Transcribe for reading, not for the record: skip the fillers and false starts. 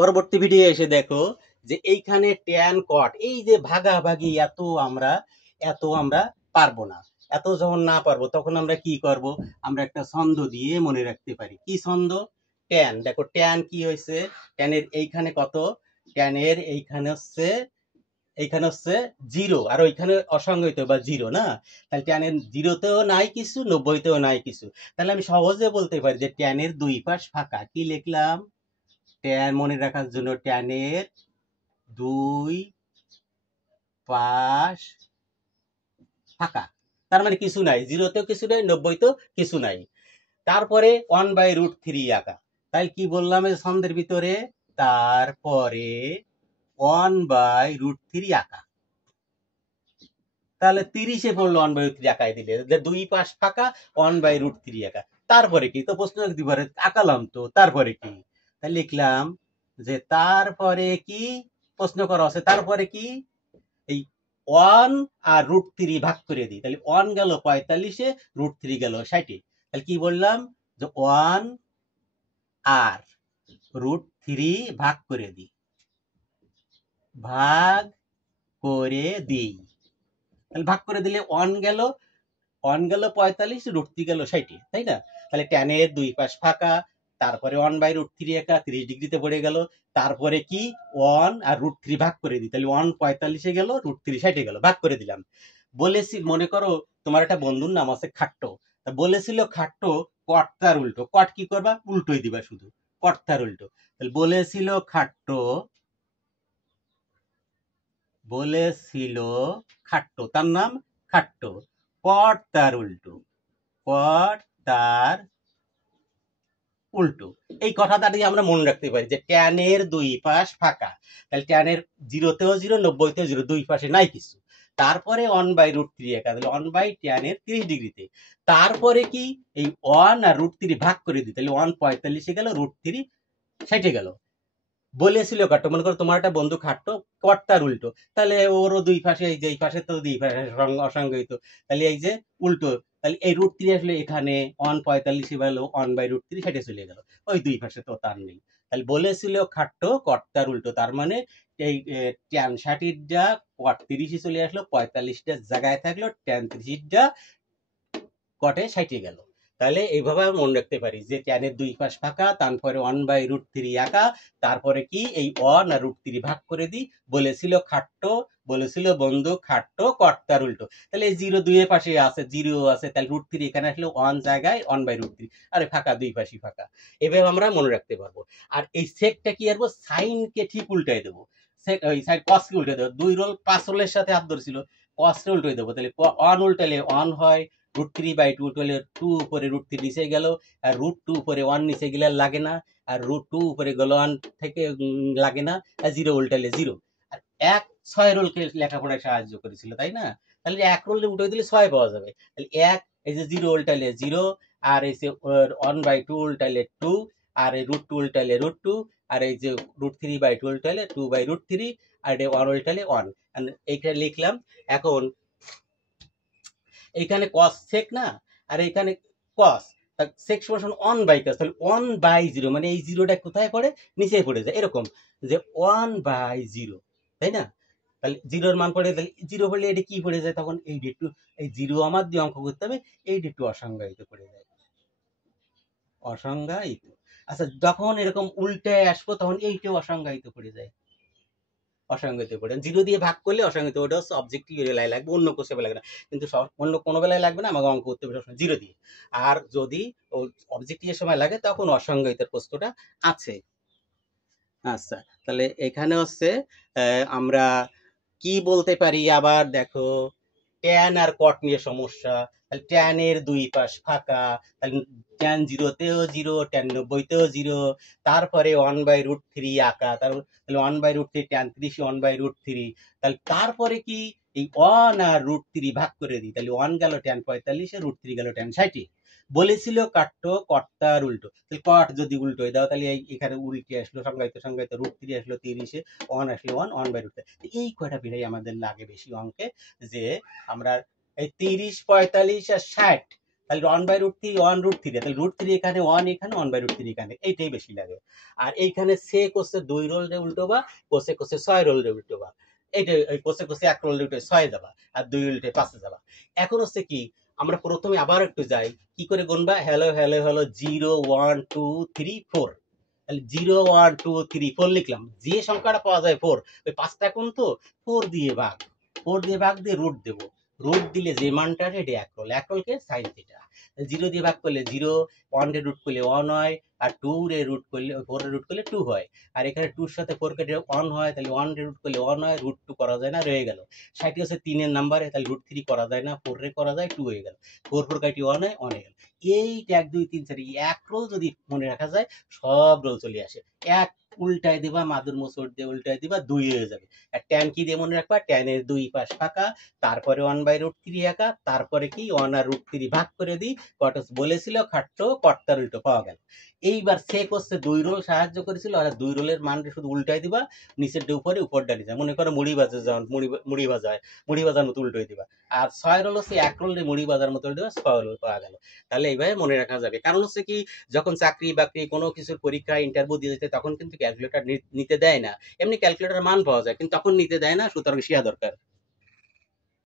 পরবর্তী ভিডিও এসে দেখো যে এইখানে ট্যান কট এই যে ভাগাভাগি এত আমরা পারবো না। এত যখন না পারবো তখন আমরা কি করব? আমরা একটা ছন্দ দিয়ে মনে রাখতে পারি। কি ছন্দ? ট্যান, দেখো ট্যান কি হয়েছে, ট্যানের এইখানে কত, ট্যানের এইখানে হচ্ছে জিরো, আর ওইখানে অসংজ্ঞায়িত বা জিরো না। তাহলে ট্যানের জিরোতেও নাই কিছু, 90তেও নাই কিছু। তাহলে আমি সহজে বলতে পারি যে ট্যানের দুই পাশ ফাঁকা। কি লিখলাম? ট্যান মনে রাখার জন্য ট্যানের দুই পাশ ফাঁকা, তার মানে কিছু নাই, জিরোতেও কিছু নাই, 90তেও কিছু নাই। তারপরে 1/√3 আঁকা। তাই কি বললাম এই ছন্দের ভিতরে? তারপরে 1/√3 আঁকা। তাহলে 30-এ পড়লো 1/√3 আঁকাই দিলে, যে দুই পাশ ফাঁকা, 1/√3 আঁকা। তারপরে কি? তো প্রশ্ন দিতে পারে, আঁকালাম তো, তারপরে কি? তাই লিখলাম যে তারপরে কি, প্রশ্ন করা আছে তারপরে কি, এই 1 আর √3 ভাগ করে দিই। তাহলে 1 গেল 45-এ, √3 গেল 60-এ। তাহলে কি বললাম? যে 1 আর √3 ভাগ করে দিই, ভাগ করে দিই। তাহলে ভাগ করে দিলে 1 গেল 45, √3 গেল 60-এ, তাই না? তাহলে ট্যানের দুই পাশ ফাঁকা, তারপরে 1/√3 একা 30 ডিগ্রিতে পড়ে গেল। তারপরে কি? 1 আর √3 ভাগ করে দিই। তাহলে 1 45-এ গেল, √3 60-এ গেল, ভাগ করে দিলাম। বলেছি, মনে করো তোমার একটা বন্ধুর নাম আছে খাট্টো। তা বলেছিল খাট্টো কর্তার উল্টো। কট কি করবা? উল্টোই দিবা শুধু, কর্তার উল্টো। তাহলে বলেছিল খাট্টো, তার নাম খাট্টো, কর্তার উল্টো, কর্তার উল্টো। এই কথাটা দিয়ে আমরা মনে রাখতে পারি যে ট্যানের দুই পাশ ফাঁকা। তাহলে ট্যানের জিরোতেও জিরো, 90তেও জিরো, দুই পাশে নাই কিছু। তারপরে 1/√3 একা, তাহলে 1/ট্যানের 30 ডিগ্রিতে। তারপরে কি? এই 1 আর √3 ভাগ করে দিই, তাহলে 1 45-এ গেল, √3 60-এ গেল। বলেছিল খাট্টো, মনে করো তোমার একটা বন্ধু খাট্টো, কর্তার উল্টো। তাহলে ওরও দুই পাশে, এই যে এই পাশে তো দুই পাশে অসংজ্ঞায়িত, তাহলে এই যে উল্টো। তাহলে এই √3 আসলে এখানে 1 45 গেল, 1/√3 সেটা চলে গেল, ওই দুই পাশে তো তার নেই। তাহলে বলেছিল খাট্টো কর্তার উল্টো, তার মানে এই ট্যান 60-টা কট 30-এ চলে আসলো, 45-টা জায়গায় থাকলো, ট্যান 30-টা কটে 60-এ গেল। তাহলে এইভাবে আমরা মনে রাখতে পারি যে ট্যানের দুই পাশ ফাঁকা, তারপরে 1/√3 আঁকা, তারপরে কি এই 1 আর √3 ভাগ করে দিই। বলেছিল খাট্টো, বলেছিল বন্ধু খাট্টো কর্তার উল্টো। তাহলে এই জিরো দুই পাশে আছে, জিরো আছে, তাহলে √3 এখানে আসলে 1 জায়গায় 1/√3, আরে ফাঁকা, দুই পাশই ফাঁকা। এভাবে আমরা মনে রাখতে পারবো। আর এই সেকটা কি করবো? সাইনকে ঠিক উল্টাই দেবো। সেক ওই সাইড কসকে উল্টে দেবো। 2 রোল 5 রোলের সাথে হাত ধরেছিল, কসকে উল্টে দেবো। তাহলে 1 উল্টালে 1 হয়, √3/2 উল্টালে 2 উপরে √3 নিচে গেল, আর √2 উপরে 1 নিচে গেলে লাগে না, আর √2 উপরে গেল 1 থেকে লাগে না, আর 0 উল্টালে 0। আর 1 6 রোলকে লেখাপড়ায় সাহায্য করেছিল, তাই না? তাহলে 1 রোল উল্টে দিলে 6 পাওয়া যাবে। তাহলে 1, এই যে 0 উল্টালে 0, আর এই যে 1/2 উল্টালে 2, আর এই √2 উল্টালে √2, আর এই যে √3/2 উল্টালে 2/√3, আর 1 উল্টালে 1। এইটা লিখলাম। এখন এইখানে কস সেক না, আর এইখানে কস, সেক সমান 1/cos, তাহলে 1/0, মানে এই জিরোটা কোথায় পড়ে? নিচে পড়ে যায়, এরকম যে 1/0, তাই না? তাহলে জিরোর মান পড়ে, তাহলে জিরো পড়লে এটা কি পড়ে যায় তখন? এই একটু, এই জিরো আমার দিয়ে অঙ্ক করতে হবে, এই একটু অসংজ্ঞায়িত পড়ে যায়, অসংজ্ঞায়িত। আচ্ছা, যখন এরকম উল্টে আসবো তখন এইটাও অসংজ্ঞায়িত পড়ে যায়, অসংজ্ঞায়িত পড়ে। জিরো দিয়ে ভাগ করলে অসংজ্ঞায়িত, ওটা হচ্ছে অবজেক্টিভ বেলায় লাগবে, অন্য কোষে বেলায় লাগবে না। কিন্তু অন্য কোনো বেলায় লাগবে না, আমাকে অঙ্ক করতে হবে সবসময় জিরো দিয়ে। আর যদি অবজেক্টিভের সময় লাগে তখন অসংজ্ঞায়িতের প্রশ্নটা আছে। আচ্ছা, তাহলে এখানে হচ্ছে আমরা কি বলতে পারি আবার দেখো, ট্যান আর কট নিয়ে সমস্যা। তাহলে ট্যানের দুই পাশ ফাঁকা, তাহলে ট্যান জিরোতেও জিরো, ট্যান 90তেও জিরো। তারপরে 1/√3 আঁকা, তাহলে 1/√3, ট্যান 30 1/√3। তাহলে তারপরে কি? এই 1 আর √3 ভাগ করে দিই, তাহলে 1 গেল ট্যান 45-এ, √3 গেল ট্যান 60-এ। বলেছিল কাট্টো কর্তার উল্টো, তাহলে কট যদি উল্টো দাও তাহলে এখানে উল্টে আসলো, সংজ্ঞায়িত সংজ্ঞায়িত, √3 আসলো 30-এ, 1 আসলো 1/√3। এই কয়টা বেড়াই আমাদের লাগে বেশি অঙ্কে, যে আমরা এই 30 45 আর 60, তাহলে 1/√3 1√3, তাহলে √3 এখানে 1 এখানে 1/√3 এখানে, এইটাই বেশি লাগে। আর এইখানে সে কোসে 2 রোল রে উল্টোবা, কোসে 6 রোল রে উল্টোবা, এইটা কোসে 1 রোল রে উল্টে 6 যাবা, আর 2 উল্টে 5 যাবা। এখন হচ্ছে কি, আমরা প্রথমে আবার একটু যাই, কি করে গুনবা, হ্যালো হ্যালো হ্যালো 0 1 2 3 4, তাহলে 0 1 2 3 4 লিখলাম, যে সংখ্যাটা পাওয়া যায় 4, ওই 5টা কোণ তো, 4 দিয়ে ভাগ, 4 দিয়ে ভাগ দিয়ে রুট দেবো, রুট দিলে যে মানটা এটা এক রোল, এক রোলকে সাইন থিটা। 0 দিয়ে ভাগ করলে 0, 1 রে রুট করলে 1 হয়, আর 2 রে রুট করলে 4 রে রুট করলে 2 হয়, আর এখানে 2 এর সাথে 4 কেটে 1 হয়, তাহলে 1 রে রুট করলে 1 হয়, রুট 2 করা যায় না, রয়ে গেল। 60 হচ্ছে 3 এর নাম্বারে, তাহলে রুট 3 করা যায় না, 4 রে করা যায়, 2 হয়ে গেল, 4 4 কাটি 1 হয়, 1 হয়ে গেল। এই 1 2 3 4 এক রোল যদি মনে রাখা যায়, সব রোল চলে আসে। এক উল্টায় দিবা, মাদুর মোচড় দিয়ে উল্টায় দিবা, 2 হয়ে যাবে। আর ট্যান কি দিয়ে মনে রাখবা, ট্যানের 2 পাশ ফাঁকা, তারপরে 1/√3 একা, তারপরে কি 1 আর √3 ভাগ করে দিই, কটস বলেছিল খাট্ট কর্তার উল্টো পাওয়া গেল। এইবার সে করছে 2 রোল সাহায্য করেছিল, আর 2 রোলের মান শুধু উল্টাই দিবা, নিচের ডে উপরে, উপরটা নিচে, মনে করো মুড়ি ভাজা, যেমন মুড়ি ভাজায়, মুড়ি ভাজার মতো উল্টোই দিবা। আর 6 রোল হচ্ছে 1 রোল মুড়ি ভাজার মতো দিবা, 6 রোল পাওয়া গেল। তাহলে এইভাবে মনে রাখা যাবে। কারণ হচ্ছে কি, যখন চাকরি বাকরি কোনো কিছুর পরীক্ষা ইন্টারভিউ দিয়ে যেতে, তখন কিন্তু ক্যালকুলেটর নিতে দেয় না, এমনি ক্যালকুলেটর মান পাওয়া যায়, কিন্তু তখন নিতে দেয় না, সুতরাং শিয়া দরকার।